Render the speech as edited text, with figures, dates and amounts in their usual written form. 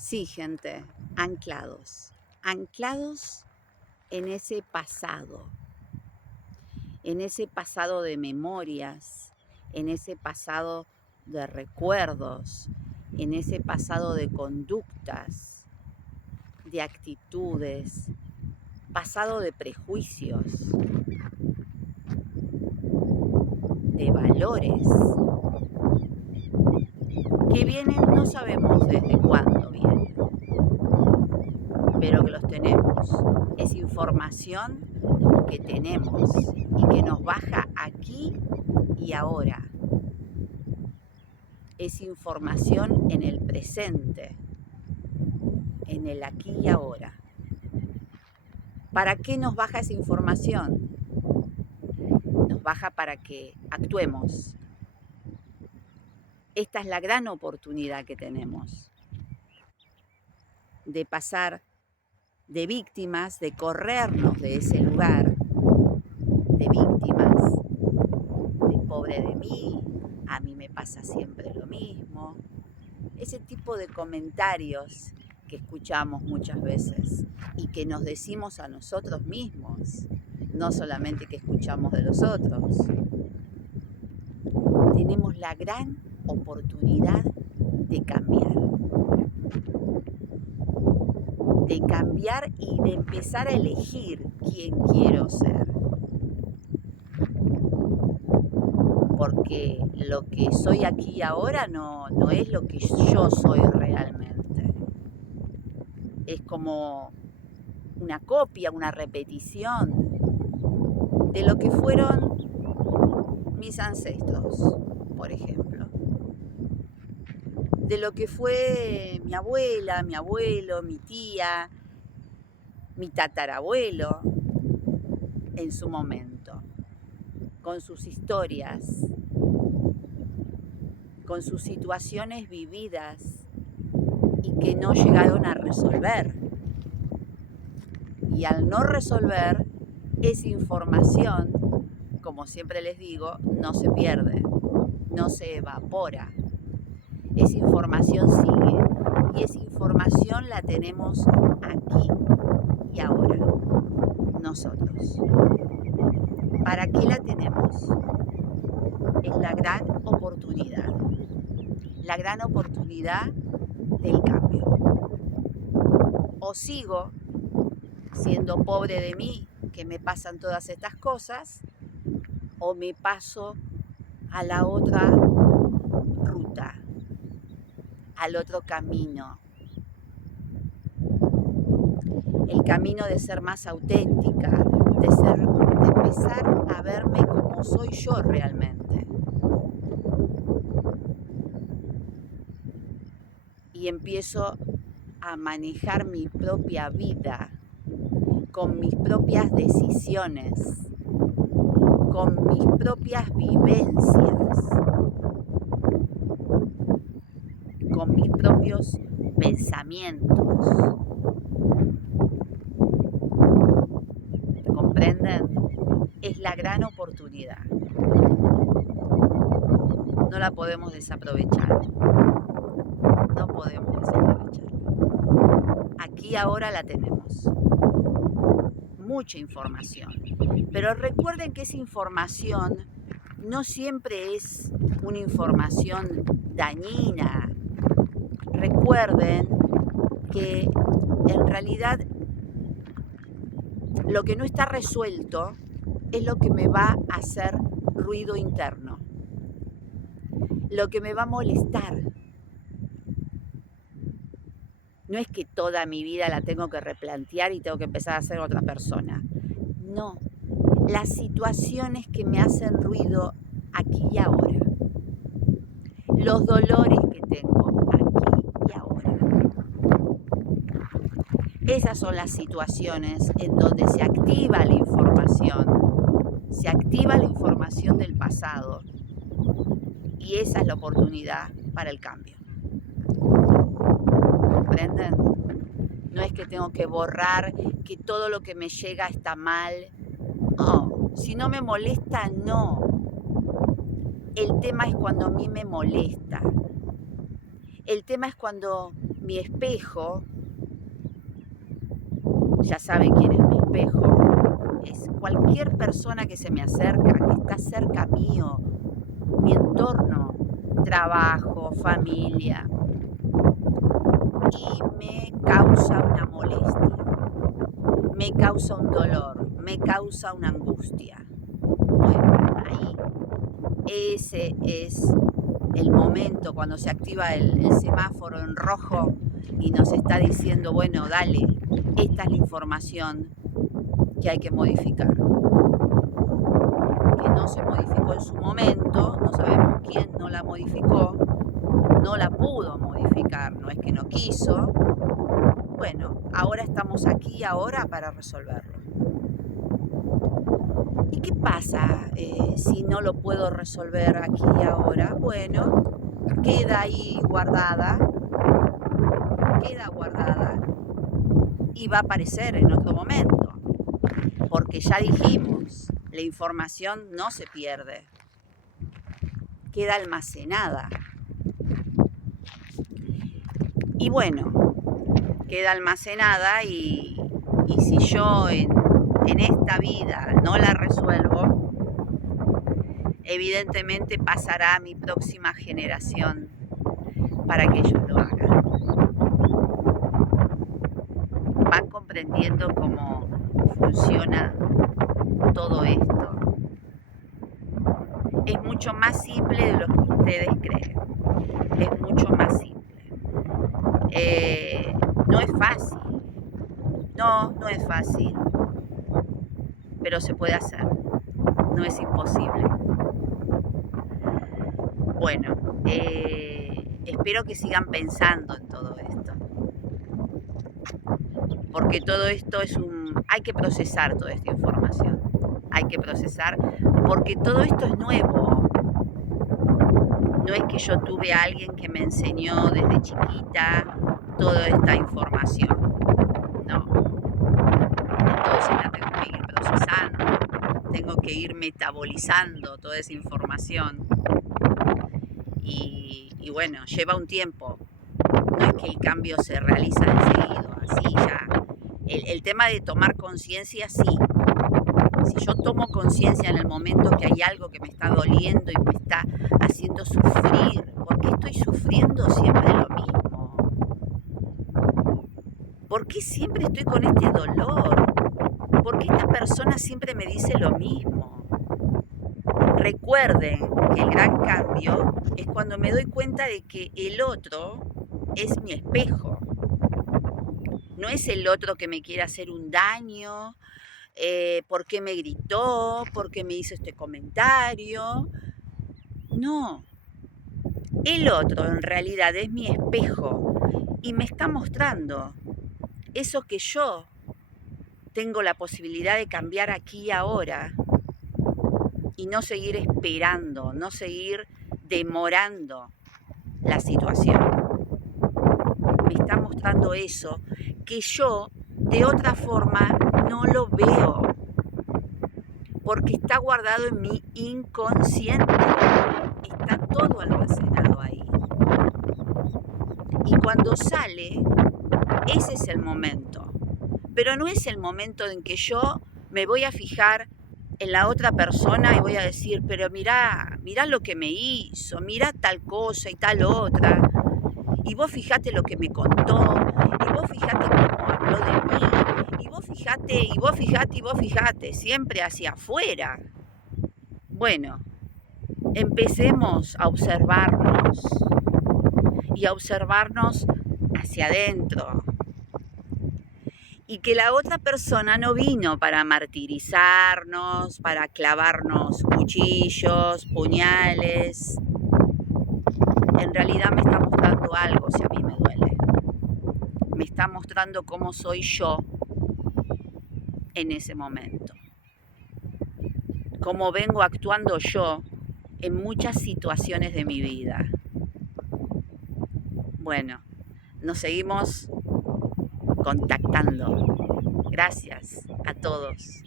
Sí, gente, anclados en ese pasado de memorias, en ese pasado de recuerdos, en ese pasado de conductas, de actitudes, pasado de prejuicios, de valores, que vienen, no sabemos desde cuándo vienen, pero que los tenemos. Es información que tenemos y que nos baja aquí y ahora. Es información en el presente, en el aquí y ahora. ¿Para qué nos baja esa información? Nos baja para que actuemos. Esta es la gran oportunidad que tenemos de pasar de víctimas, de corrernos de ese lugar, de víctimas, de pobre de mí, a mí me pasa siempre lo mismo. Ese tipo de comentarios que escuchamos muchas veces y que nos decimos a nosotros mismos, no solamente que escuchamos de los otros. Tenemos la gran oportunidad de cambiar y de empezar a elegir quién quiero ser. Porque lo que soy aquí y ahora no es lo que yo soy realmente. Es como una copia, una repetición de lo que fueron mis ancestros, por ejemplo. De lo que fue mi abuela, mi abuelo, mi tía, mi tatarabuelo en su momento, con sus historias, con sus situaciones vividas y que no llegaron a resolver. Y al no resolver, esa información, como siempre les digo, no se pierde, no se evapora. Esa información sigue y esa información la tenemos aquí y ahora, nosotros. ¿Para qué la tenemos? Es la gran oportunidad del cambio. O sigo siendo pobre de mí, que me pasan todas estas cosas, o me paso a la otra ruta, al otro camino. El camino de ser más auténtica, de empezar a verme como soy yo realmente. Y empiezo a manejar mi propia vida con mis propias decisiones, con mis propias vivencias, con mis propios pensamientos. ¿Comprenden? Es la gran oportunidad. No la podemos desaprovechar. No podemos desaprovechar. Aquí ahora la tenemos. Mucha información. Pero recuerden que esa información no siempre es una información dañina. Recuerden que en realidad lo que no está resuelto es lo que me va a hacer ruido interno, lo que me va a molestar. No es que toda mi vida la tengo que replantear y tengo que empezar a ser otra persona. No, las situaciones que me hacen ruido aquí y ahora, los dolores que tengo aquí y ahora. Esas son las situaciones en donde se activa la información del pasado y esa es la oportunidad para el cambio. ¿Comprenden? No es que tengo que borrar, que todo lo que me llega está mal. Oh, si no me molesta, no. El tema es cuando a mí me molesta. El tema es cuando mi espejo, ya sabe quién es mi espejo, es cualquier persona que se me acerca, que está cerca mío, mi entorno, trabajo, familia, y me causa una molestia, me causa un dolor, me causa una angustia. Bueno, ahí, ese es el momento cuando se activa el semáforo en rojo y nos está diciendo, bueno, dale, esta es la información que hay que modificar. Que no se modificó en su momento, no sabemos quién no la modificó, no la pudo modificar, no es que no quiso. Bueno, ahora estamos aquí ahora para resolverlo. ¿Y qué pasa si no lo puedo resolver aquí y ahora? Bueno, queda ahí guardada y va a aparecer en otro momento, porque ya dijimos, la información no se pierde, queda almacenada. Y bueno, queda almacenada y si yo en esta vida no la resuelvo, evidentemente pasará a mi próxima generación para que ellos lo hagan. Van comprendiendo cómo funciona todo esto. Es mucho más simple de lo que ustedes creen. Es mucho más simple. No es fácil. No es fácil. Pero se puede hacer. No es imposible. Bueno, espero que sigan pensando en todo esto. Porque todo esto hay que procesar toda esta información. Hay que procesar porque todo esto es nuevo. No es que yo tuve a alguien que me enseñó desde chiquita toda esta información. No. Entonces la tengo que ir procesando. Tengo que ir metabolizando toda esa información. Y bueno, lleva un tiempo. No es que el cambio se realiza enseguida, así ya. El tema de tomar conciencia, sí. Si yo tomo conciencia en el momento que hay algo que me está doliendo y me está haciendo sufrir, ¿por qué estoy sufriendo siempre lo mismo? ¿Por qué siempre estoy con este dolor? ¿Por qué esta persona siempre me dice lo mismo? Recuerden que el gran cambio es cuando me doy cuenta de que el otro es mi espejo. No es el otro que me quiere hacer un daño, por qué me gritó, por qué me hizo este comentario. No, el otro en realidad es mi espejo y me está mostrando eso que yo tengo la posibilidad de cambiar aquí y ahora y no seguir esperando, no seguir demorando la situación. Me está mostrando eso que yo de otra forma no lo veo, porque está guardado en mi inconsciente, está todo almacenado ahí. Y cuando sale, ese es el momento, pero no es el momento en que yo me voy a fijar en la otra persona y voy a decir, pero mirá lo que me hizo, mirá tal cosa y tal otra, y vos fijate lo que me contó, y vos fijate cómo habló de mí, y vos fijate, siempre hacia afuera. Bueno, empecemos a observarnos y a observarnos hacia adentro. Y que la otra persona no vino para martirizarnos, para clavarnos cuchillos, puñales. En realidad me está mostrando algo si a mí me duele. Me está mostrando cómo soy yo en ese momento. Cómo vengo actuando yo en muchas situaciones de mi vida. Bueno, nos seguimos contactando. Gracias a todos.